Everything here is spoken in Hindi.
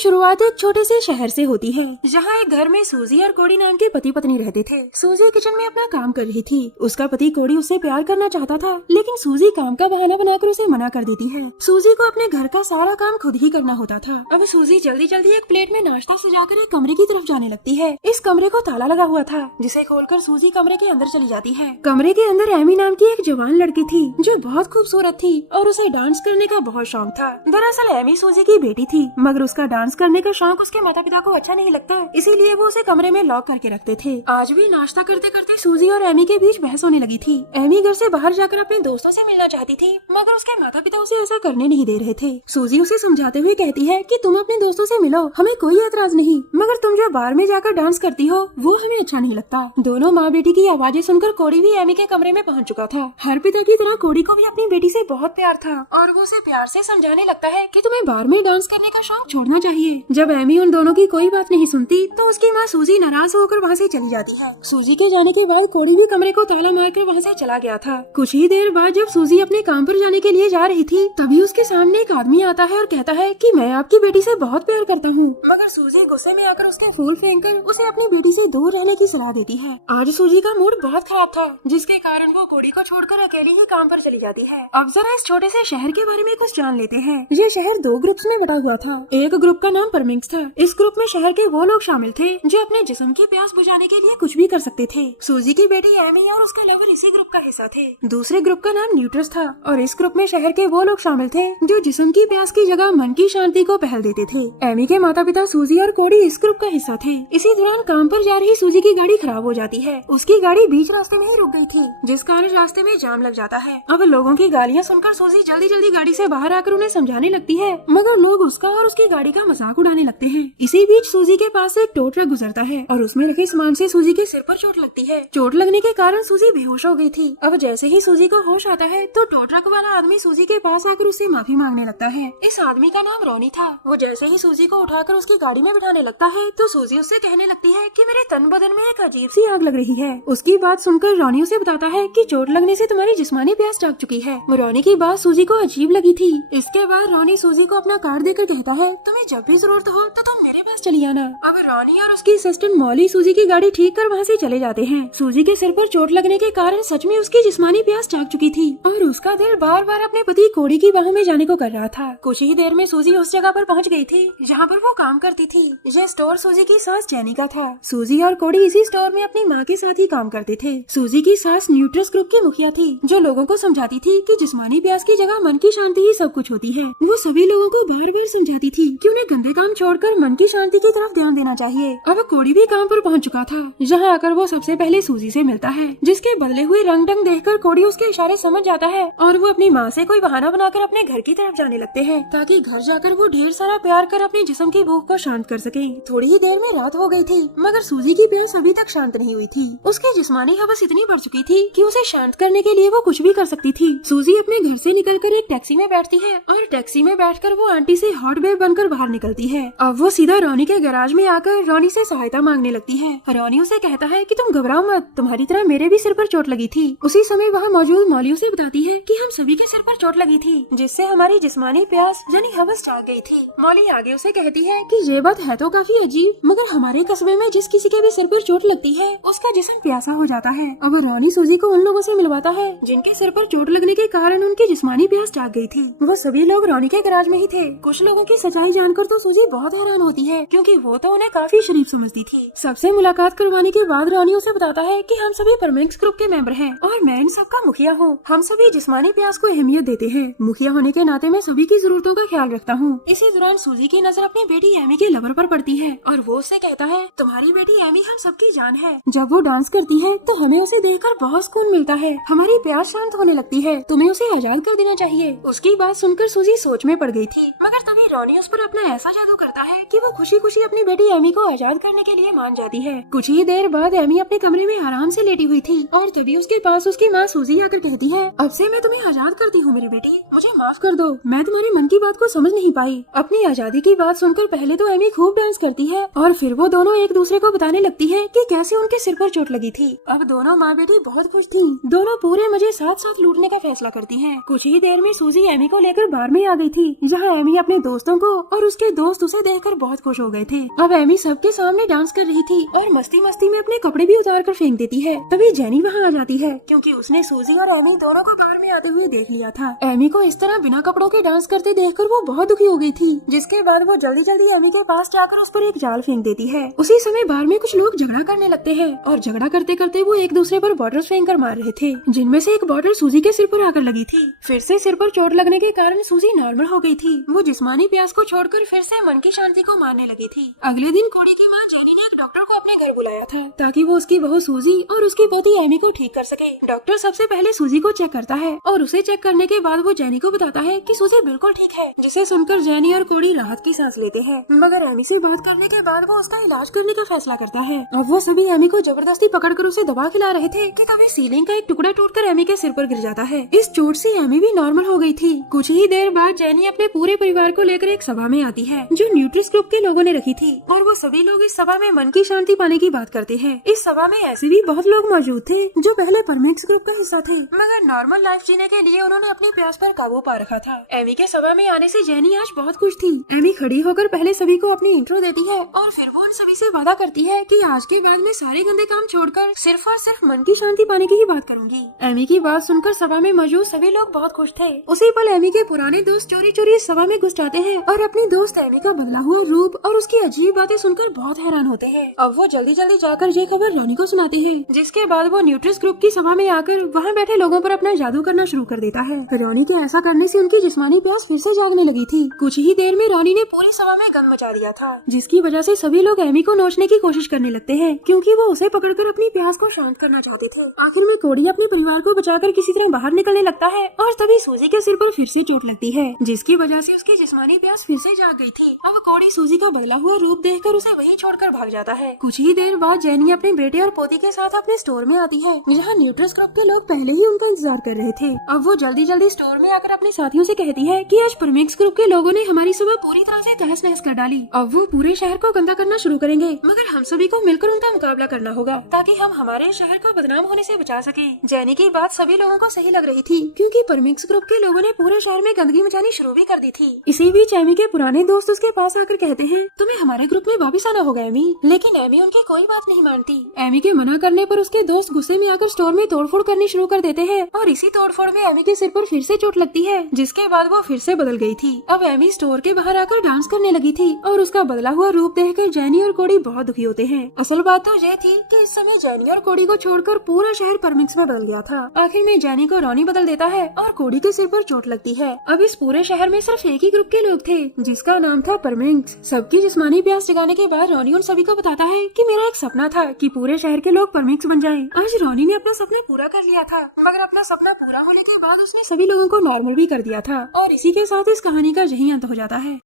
शुरुआत एक छोटे से शहर से होती है, जहाँ एक घर में सूजी और कोड़ी नाम के पति पत्नी रहते थे। सूजी किचन में अपना काम कर रही थी। उसका पति कोड़ी उससे प्यार करना चाहता था, लेकिन सूजी काम का बहाना बनाकर उसे मना कर देती है। सूजी को अपने घर का सारा काम खुद ही करना होता था। अब सूजी जल्दी जल्दी एक प्लेट में नाश्ता सजाकर एक कमरे की तरफ जाने लगती है। इस कमरे को ताला लगा हुआ था, जिसे खोलकर सूजी कमरे के अंदर चली जाती है। कमरे के अंदर एमी नाम की एक जवान लड़की थी, जो बहुत खूबसूरत थी और उसे डांस करने का बहुत शौक था। दरअसल एमी सूजी की बेटी थी, मगर उसका डांस करने का शौक उसके माता पिता को अच्छा नहीं लगता, इसीलिए वो उसे कमरे में लॉक करके रखते थे। आज भी नाश्ता करते करते सूजी और एमी के बीच बहस होने लगी थी। एमी घर से बाहर जाकर अपने दोस्तों से मिलना चाहती थी, मगर उसके माता पिता उसे ऐसा करने नहीं दे रहे थे। सूजी उसे समझाते हुए कहती है कि तुम अपने दोस्तों से मिलो, हमें कोई एतराज नहीं, मगर तुम जो बार में जाकर डांस करती हो वो हमें अच्छा नहीं लगता। दोनों माँ बेटी की आवाजें सुनकर कोड़ी भी एमी के कमरे में पहुँच चुका था। हर पिता की तरह कोड़ी को भी अपनी बेटी से बहुत प्यार था और वो उसे प्यार से समझाने लगता है कि तुम्हें बार में डांस करने का शौक छोड़ना चाहिए। जब एमी उन दोनों की कोई बात नहीं सुनती तो उसकी माँ सूजी नाराज होकर वहाँ से चली जाती है। सूजी के जाने के बाद कोड़ी भी कमरे को ताला मारकर वहाँ से चला गया था। कुछ ही देर बाद जब सूजी अपने काम पर जाने के लिए जा रही थी, तभी उसके सामने एक आदमी आता है और कहता है कि मैं आपकी बेटी से बहुत प्यार करता हूँ। मगर सूजी गुस्से में आकर उसके फूल फेंककर उसे अपनी बेटी से दूर रहने की सलाह देती है। आज सूजी का मूड बहुत खराब था, जिसके कारण वो कोड़ी को छोड़कर अकेली ही काम पर चली जाती है। अब जरा इस छोटे से शहर के बारे में कुछ जान लेते हैं। ये शहर दो ग्रुप्स में बटा हुआ था। एक ग्रुप का नाम परमिंग्स था। इस ग्रुप में शहर के वो लोग शामिल थे जो अपने जिस्म की प्यास बुझाने के लिए कुछ भी कर सकते थे। सूजी की बेटी एमी और उसका लवर इसी ग्रुप का हिस्सा थे। दूसरे ग्रुप का नाम न्यूट्रस था और इस ग्रुप में शहर के वो लोग शामिल थे जो जिस्म की प्यास की जगह मन की शांति को पहल देते थे। एमी के माता पिता सूजी और कोड़ी इस ग्रुप का हिस्सा थे। इसी दौरान काम पर जा रही सूजी की गाड़ी खराब हो जाती है। उसकी गाड़ी बीच रास्ते में ही रुक गई थी, जिस कारण रास्ते में जाम लग जाता है। अब लोगों की गालियाँ सुनकर सूजी जल्दी जल्दी गाड़ी से बाहर आकर उन्हें समझाने लगती है, मगर लोग उसका और उसकी गाड़ी का मजाक उड़ाने लगते हैं। इसी बीच सूजी के पास एक टो ट्रक गुजरता है और उसमें रखे सामान से सूजी के सिर पर चोट लगती है। चोट लगने के कारण सूजी बेहोश हो गई थी। अब जैसे ही सूजी को होश आता है तो टो ट्रक वाला आदमी सूजी के पास आकर उससे माफी मांगने लगता है। इस आदमी का नाम रोनी था। वो जैसे ही सूजी को उठाकर उसकी गाड़ी में बिठाने लगता है तो सूजी उससे कहने लगती है कि मेरे तन बदन में एक अजीब सी आग लग रही है। उसकी बात सुनकर रोनी उसे बताता है कि चोट लगने से तुम्हारी जिस्मानी प्यास जाग चुकी है। रोनी की बात सूजी को अजीब लगी थी। इसके बाद रोनी सूजी को अपना कार्ड देकर कहता है, तुम्हें जब भी जरूरत हो तो तुम मेरे पास चली आना। अब रोनी और उसकी असिस्टेंट मॉली सूजी की गाड़ी ठीक कर वहाँ से चले जाते हैं। सूजी के सिर पर चोट लगने के कारण सच में उसकी जिस्मानी प्यास जाग चुकी थी और उसका दिल बार बार अपने पति कोड़ी की बाहों में जाने को कर रहा था। कुछ ही देर में सूजी उस जगह पर पहुँच गई थी जहाँ पर वो काम करती थी। यह स्टोर सूजी की सास जेनी का था। सूजी और कोड़ी इसी स्टोर में अपनी माँ के साथ ही काम करते थे। सूजी की सास न्यूट्रस ग्रुप की मुखिया थी, जो लोगों को समझाती थी कि जिस्मानी प्यास की जगह मन की शांति ही सब कुछ होती है। वो सभी लोगों को बार बार समझाती थी कि उन्हें गंदे काम छोड़कर मन की शांति की तरफ ध्यान देना चाहिए। अब कोड़ी भी काम पर पहुंच चुका था, जहां आकर वो सबसे पहले सूजी से मिलता है, जिसके बदले हुए रंग ढंग देखकर कोड़ी उसके इशारे समझ जाता है और वो अपनी माँ से कोई बहाना बनाकर अपने घर की तरफ जाने लगते हैं, ताकि घर जाकर वो ढेर सारा प्यार कर अपने जिस्म की भूख को शांत कर सके। थोड़ी ही देर में रात हो गई थी, मगर सूजी की प्यास अभी तक शांत नहीं हुई थी। उसकी जिस्मानी हवस इतनी बढ़ चुकी थी कि उसे शांत करने के लिए वो कुछ भी कर सकती थी। सूजी अपने घर से निकलकर एक टैक्सी में बैठती है और टैक्सी में बैठकर वो आंटी से हॉट बेब बनकर बाहर निकलती है। अब वो सीधा रोनी के गैराज में आकर रोनी से सहायता मांगने लगती है। रोनी उसे कहता है कि तुम घबराओ मत, तुम्हारी तरह मेरे भी सिर पर चोट लगी थी। उसी समय वहाँ मौजूद मौली उसे बताती है कि हम सभी के सिर पर चोट लगी थी, जिससे हमारी जिस्मानी प्यास यानी हवस जाग गई थी। मौली आगे उसे कहती है कि ये बात है तो काफी अजीब, मगर हमारे कस्बे में जिस किसी के भी सिर पर चोट लगती है उसका जिस्म प्यासा हो जाता है। अब रोनी सूजी को उन लोगों से मिलवाता है जिनके सिर पर चोट लगने के कारण उनकी जिस्मानी प्यास जाग गई थी। वो सभी लोग रोनी के गैराज में ही थे। कुछ लोगों की सच्चाई जानकर तो सूजी बहुत हैरान होती है, क्योंकि वो तो उन्हें काफी शरीफ समझती थी। सबसे मुलाकात करवाने के बाद रोनी उसे बताता है कि हम सभी परमिंग्स ग्रुप के मेंबर हैं और मैं इन सबका मुखिया हूँ। हम सभी जिस्मानी प्यास को अहमियत देते हैं। मुखिया होने के नाते मैं सभी की जरूरतों का ख्याल रखता हूँ। इसी दौरान सूजी की नजर अपनी बेटी एमी के लवर पर पड़ती है और वो उससे कहता है, तुम्हारी बेटी एमी हम सबकी जान है। जब वो डांस करती है तो हमें उसे देखकर बहुत सुकून मिलता है। हमारी प्यास शांत होने लगती है। तुम्हें उसे आजाद कर देना चाहिए। उसकी बात सुनकर सूजी सोच में पड़ गई थी, मगर तभी रोनी उस पर अपना ऐसा जादू करता है कि वो खुशी खुशी अपनी बेटी एमी को आजाद करने के लिए मान जाती है। कुछ ही देर बाद एमी अपने कमरे में आराम से लेटी हुई थी और तभी उसके पास उसकी माँ सूजी आकर कहती है, अब से मैं तुम्हें आजाद करती हूँ मेरी बेटी, मुझे माफ कर दो, मैं तुम्हारे मन की बात को समझ नहीं पाई। अपनी आजादी की बात सुनकर पहले तो एमी खूब डांस करती है और फिर वो दोनों एक दूसरे को बताने लगती है कि कैसे उनके सिर पर चोट लगी थी। अब दोनों माँ बेटी बहुत खुश थी। दोनों पूरे मजे साथ साथ लूटने का फैसला करती हैं। कुछ ही देर में सूजी एमी को लेकर बार में आ गई थी, जहाँ एमी अपने दोस्तों को और उसके उसके दोस्त उसे देखकर बहुत खुश हो गए थे। अब एमी सबके सामने डांस कर रही थी और मस्ती मस्ती में अपने कपड़े भी उतार कर फेंक देती है। तभी जेनी वहाँ आ जाती है क्योंकि उसने सूजी और एमी दोनों को बार में आते हुए देख लिया था। एमी को इस तरह बिना कपड़ों के डांस करते देखकर वो बहुत दुखी हो गई थी, जिसके बाद वो जल्दी जल्दी एमी के पास जाकर उस पर एक जाल फेंक देती है। उसी समय बार में कुछ लोग झगड़ा करने लगते हैं और झगड़ा करते करते वो एक दूसरे पर बॉटल फेंक कर मार रहे थे, जिनमें से एक बॉटल सूजी के सिर पर आकर लगी थी। फिर से सिर पर चोट लगने के कारण सूजी नॉर्मल हो गई थी। वो जिस्मानी प्यास को छोड़कर फिर से मन की शांति को मारने लगी थी। अगले दिन कोड़ी की माँ जेनी ने एक डॉक्टर को अपने घर बुलाया था ताकि वो उसकी बहू सूजी और उसकी पोती एमी को ठीक कर सके। डॉक्टर सबसे पहले सूजी को चेक करता है और उसे चेक करने के बाद वो जेनी को बताता है कि सूजी बिल्कुल ठीक है, जिसे सुनकर जेनी और कोड़ी राहत की सांस लेते हैं। मगर एमी से बात करने के बाद वो उसका इलाज करने का फैसला करता है। अब वो सभी एमी को जबरदस्ती पकड़कर उसे दबा खिला रहे थे कि तभी सीलिंग का एक टुकड़ा टूटकर एमी के सिर पर गिर जाता है। इस चोट से एमी भी नॉर्मल हो गई थी। कुछ ही देर बाद जेनी अपने पूरे परिवार को लेकर एक सभा में आती है जो न्यूट्रिस ग्रुप के लोगों ने रखी थी, और वो सभी लोग इस सभा में मन की शांति पाने की बात करते हैं। इस सभा में ऐसे भी बहुत लोग मौजूद थे जो पहले परमिक्स ग्रुप का हिस्सा थे, मगर नॉर्मल लाइफ जीने के लिए उन्होंने अपनी प्यास पर काबू पा रखा था। एमी के सभा में आने से जेनी आज बहुत खुश थी। एमी खड़ी होकर पहले सभी को अपनी इंट्रो देती है और फिर वो उन सभी से वादा करती है कि आज के बाद मैं सारे गंदे काम छोड़कर सिर्फ और सिर्फ मन की शांति पाने की ही बात करूंगी। एमी की बात सुनकर सभा में मौजूद सभी लोग बहुत खुश थे। उसी पल एमी के पुराने दोस्त चोरी चोरी इस सभा में घुस जाते हैं और अपनी दोस्त एमी का बदला हुआ रूप और उसकी अजीब बातें सुनकर बहुत हैरान होते हैं। अब वो जल्दी जल्दी जाकर ये खबर रॉनी को सुनाते हैं, जिसके बाद वो न्यूट्रिस ग्रुप की सभा में आकर वहाँ बैठे लोगों पर अपना जादू करना शुरू कर देता है। रॉनी के ऐसा करने से उनकी जिस्मानी प्यास फिर से जागने लगी थी। कुछ ही देर में रॉनी ने पूरी सभा में गंद मचा दिया था, जिसकी वजह से सभी लोग एमी को नोचने की कोशिश करने लगते हैं क्योंकि वो उसे पकड़कर अपनी प्यास को शांत करना चाहते थे। आखिर में कोड़ी अपने परिवार को बचाकर किसी तरह बाहर निकलने लगता है और तभी सूजी के सिर पर फिर से चोट लगती है, जिसकी वजह से उसकी जिस्मानी प्यास फिर से जाग गई थी। अब कोड़ी सूजी का बदला हुआ रूप देखकर उसे वहीं छोड़कर भाग जाता है। कुछ ही देर बाद जेनी अपने बेटे और पोती के साथ अपने स्टोर में आती है, जहाँ न्यूट्रिस ग्रुप के लोग पहले ही उनका इंतजार कर रहे थे। अब वो जल्दी जल्दी स्टोर में आकर अपने साथियों से कहती है कि आज परमिक्स ग्रुप के लोगों ने हमारी सुबह पूरी तरह से तहस नहस कर डाली। अब वो पूरे शहर को गंदा करना शुरू करेंगे, मगर हम सभी को मिलकर उनका मुकाबला करना होगा ताकि हम हमारे शहर को बदनाम होने से बचा सके। जेनी की बात सभी लोगों को सही लग रही थी क्योंकि परमिक्स ग्रुप के लोगों ने पूरे शहर में गंदगी मचानी शुरू भी कर दी थी। इसी बीच एमी के पुराने दोस्त उसके पास आकर कहते हैं, तुम्हें हमारे ग्रुप में वापस आना होगा एमी। लेकिन एमी उनकी कोई बात नहीं मानती। एमी के मना करने पर उसके दोस्त गुस्से में आकर स्टोर में तोड़फोड़ करनी शुरू कर देते हैं और इसी तोड़फोड़ में एमी के सिर पर फिर से चोट लगती है, जिसके बाद वो फिर से बदल गई थी। अब एमी स्टोर के बाहर आकर डांस करने लगी थी और उसका बदला हुआ रूप देखकर जेनी और कोड़ी बहुत दुखी होते हैं। असल बात तो ये थी कि इस समय जेनी और कोड़ी को छोड़कर पूरा शहर परमिक्स में बदल गया था। आखिर में जेनी को रॉनी बदल देता है और कोड़ी के सिर पर चोट लगती है। अब इस पूरे शहर में सिर्फ एक ही ग्रुप के लोग थे जिसका नाम था परमिक्स। सबकी जिस्मानी प्यास जगाने के बाद रॉनी उन सभी को बताता है कि मेरा एक सपना था कि पूरे शहर के लोग परमिक्स बन जाएं। आज रॉनी ने अपना सपना पूरा कर लिया था, मगर अपना सपना पूरा होने के बाद उसने सभी लोगों को नॉर्मल भी कर दिया था। और इसी के साथ इस कहानी का यही अंत हो जाता है।